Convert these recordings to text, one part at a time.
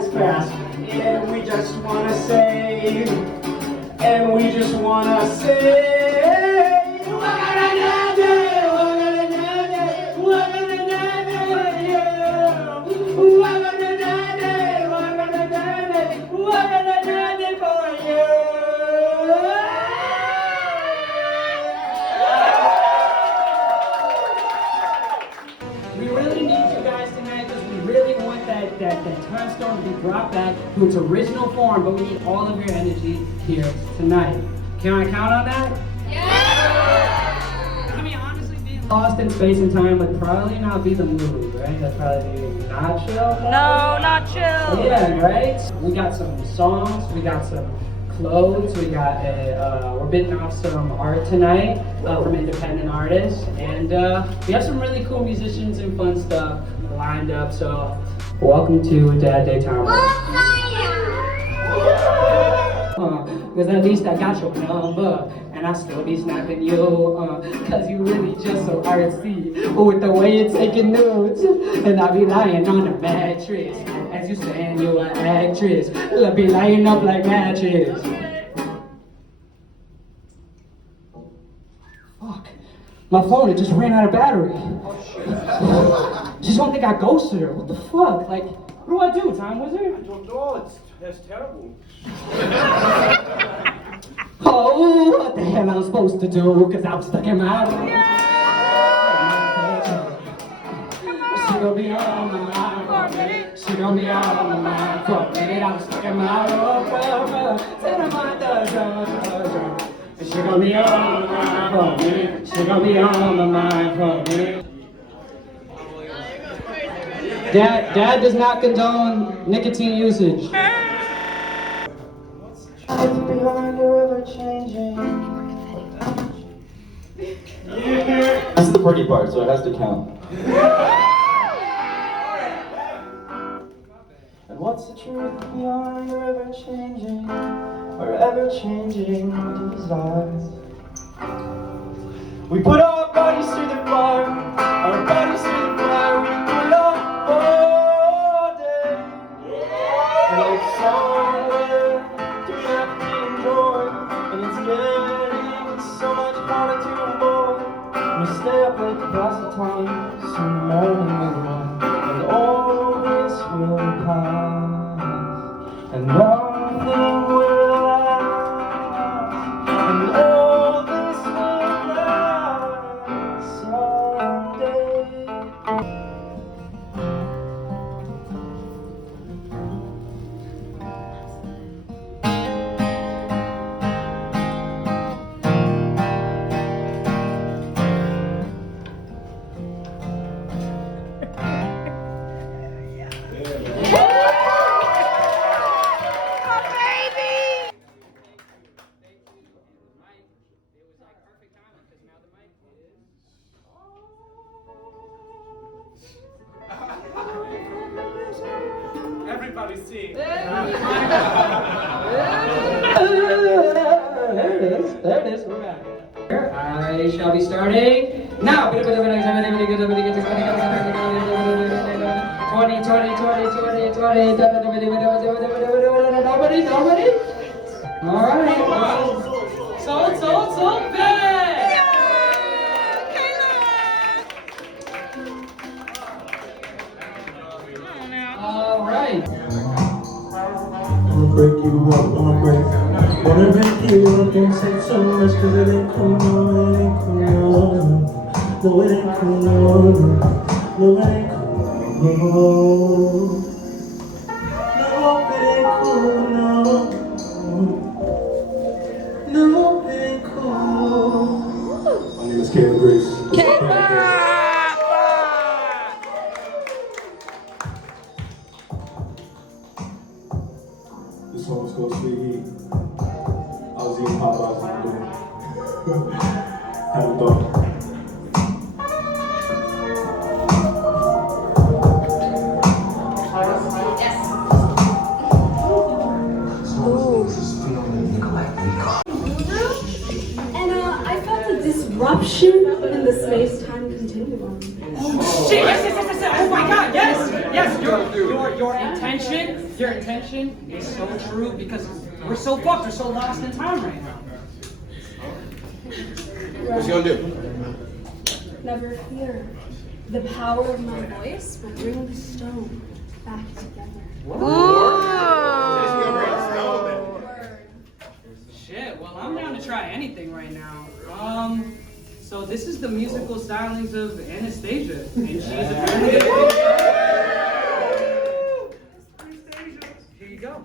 flies fast. And we just wanna say, and we just wanna say, that turnstone to be brought back to its original form, but we need all of your energy here tonight. Can I count on that? Yeah! I mean, honestly, being lost in space and time would probably not be the move, right? That's probably not chill. No, not chill. Yeah, right? We got some songs, we got some clothes, we got we're bidding off some art tonight from independent artists, and we have some really cool musicians and fun stuff lined up, so welcome to D.A.D Day Time Warp. Cause at least I got your number, and I still be snapping you, cause you really just so artsy with the way you're taking notes, and I be lying on the mattress, as you saying you an actress, I be lying up like matches. Fuck, my phone, it just ran out of battery. Just don't think I ghosted her. What the fuck? Like, what do I do, Time Wizard? I don't know. It's terrible. Oh, what the hell I'm supposed to do? Cause I'm stuck in my room. Yeah! She gon' be on my mind for a minute. She gon' be on my mind for a minute. I'm stuck in my room. She gon' be on my mind for a minute. She gon' be on my mind for a minute. Dad does not condone nicotine usage. That's the pretty part, so it has to count. And what's the truth beyond your ever-changing desires? We put our bodies through the fire, our bodies through the fire, we put our all day. And it's somewhere to be happy and enjoyed, and it's getting so much harder to avoid. We stay up late to pass the time, soon the morning will come, and all this will pass, and nothing will last, and all this will last someday. Everybody sing. There it is, we're back. I shall be starting now. 20, 20, 20, 20, 20. Nobody? All right. So bad. All right. Wanna break you up, wanna break you up, don't say so much cause it ain't cool, no, it ain't cool, no, it ain't cool, no, it ain't cool, no, it ain't cool, no, it ain't cool. My name is Caleb Grace. This song's called Sweet Heat. I was eating Popeyes one day. Had a thought. And I felt a disruption in the space-time continuum. Shit, yes. Oh my God, yes. Your intention intention is so true because we're so fucked, we're so lost in time right now. What's he gonna do? Never fear. The power of my voice will bring the stone back together. Shit, well I'm down to try anything right now. So this is the musical stylings of Anastasia, and she's apparently here you go.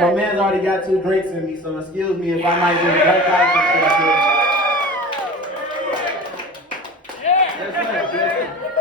My man's already got 2 drinks in me, so excuse me if I might just black out some shit here.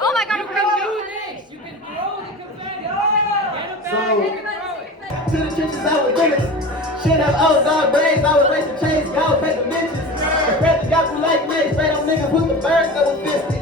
Oh my god, You can throw the confetti. To the trenches, I was goodness. Shit up, old dog braids, I was racing chains, y'all pay the mentions. Spread the gospel like maze, straight on niggas with the birds that was fisted.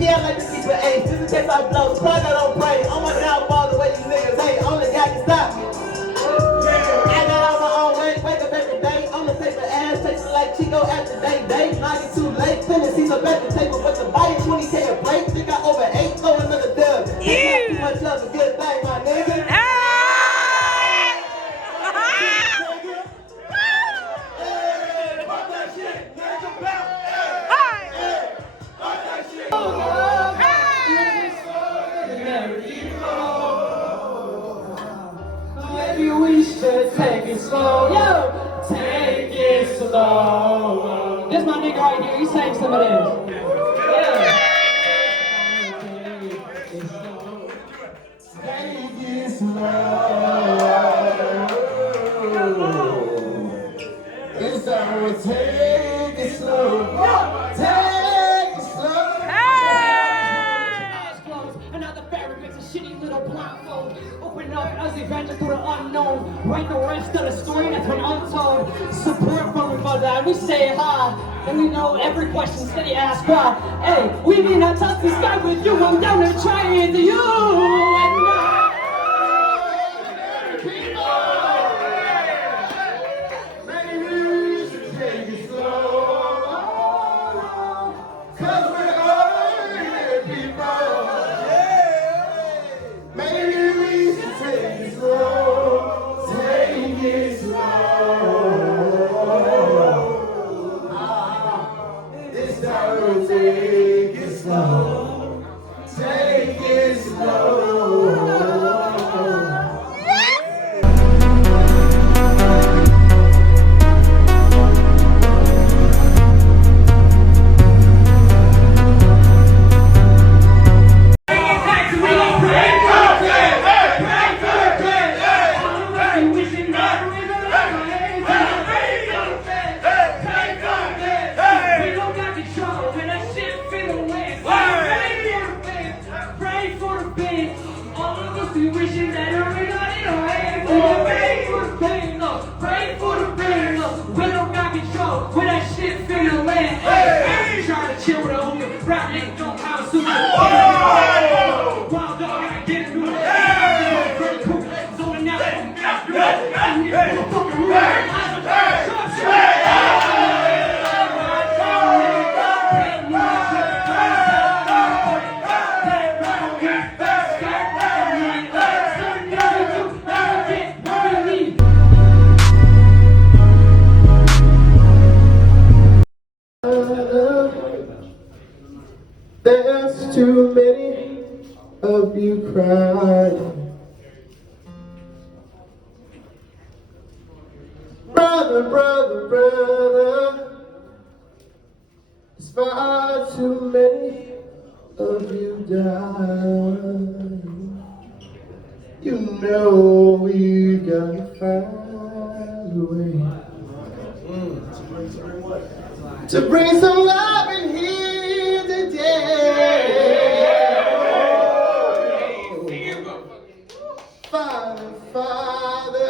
Yeah, I like to keep it ace, just in case I blow. Plug, I don't pray. On my downfall, the way you niggas hate, only God can stop me. I got on my own way, wake up every day. On the paper ass, tasting like Chico after day. Not get too late, Tennessee's up at the table, but the buy 20K a plate. Think I over 8, throw another dub. Ain't got too much of a good thing, my nigga. Maybe we should take it slow, yo! Take it slow. This my nigga right here, he sang some of this. Yeah. Take it slow. It's our take it slow. Take it slow. Eyes closed, another fabric makes a shitty little blindfold. Open up as the adventures to the unknown. Write the rest of the story that's been untold. Support from your mother, and we say hi. And we know every question steady ask why. Hey, we may not touch the sky with you. I'm down to try it to you. And There's too many of you crying. Brother, brother, brother, there's far too many of you dying. You know we gotta find a way to bring some love in here today. Father, Father,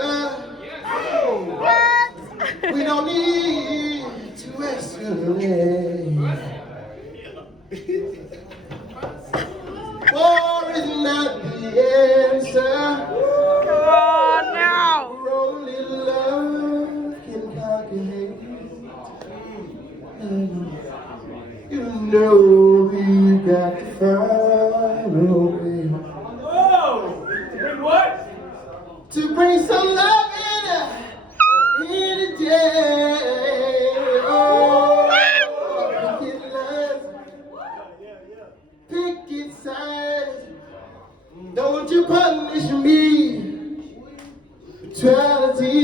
we don't need to escalate. War is not the answer. Come on now. Only love can conquer hate. You know we got to find a way to bring some love in here today. Oh, picket lines, picket signs. Don't you punish me. Brutality.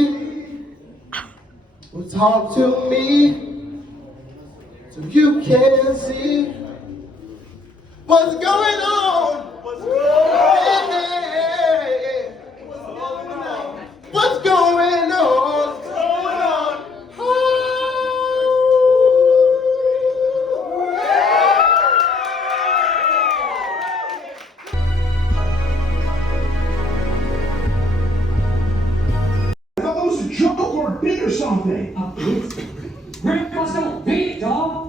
Well, talk to me so you can see what's going on. What's going on? Hey, what's going on? What's going on? I thought that was a joke or a bit or something. Grandpa's don't beat, dog.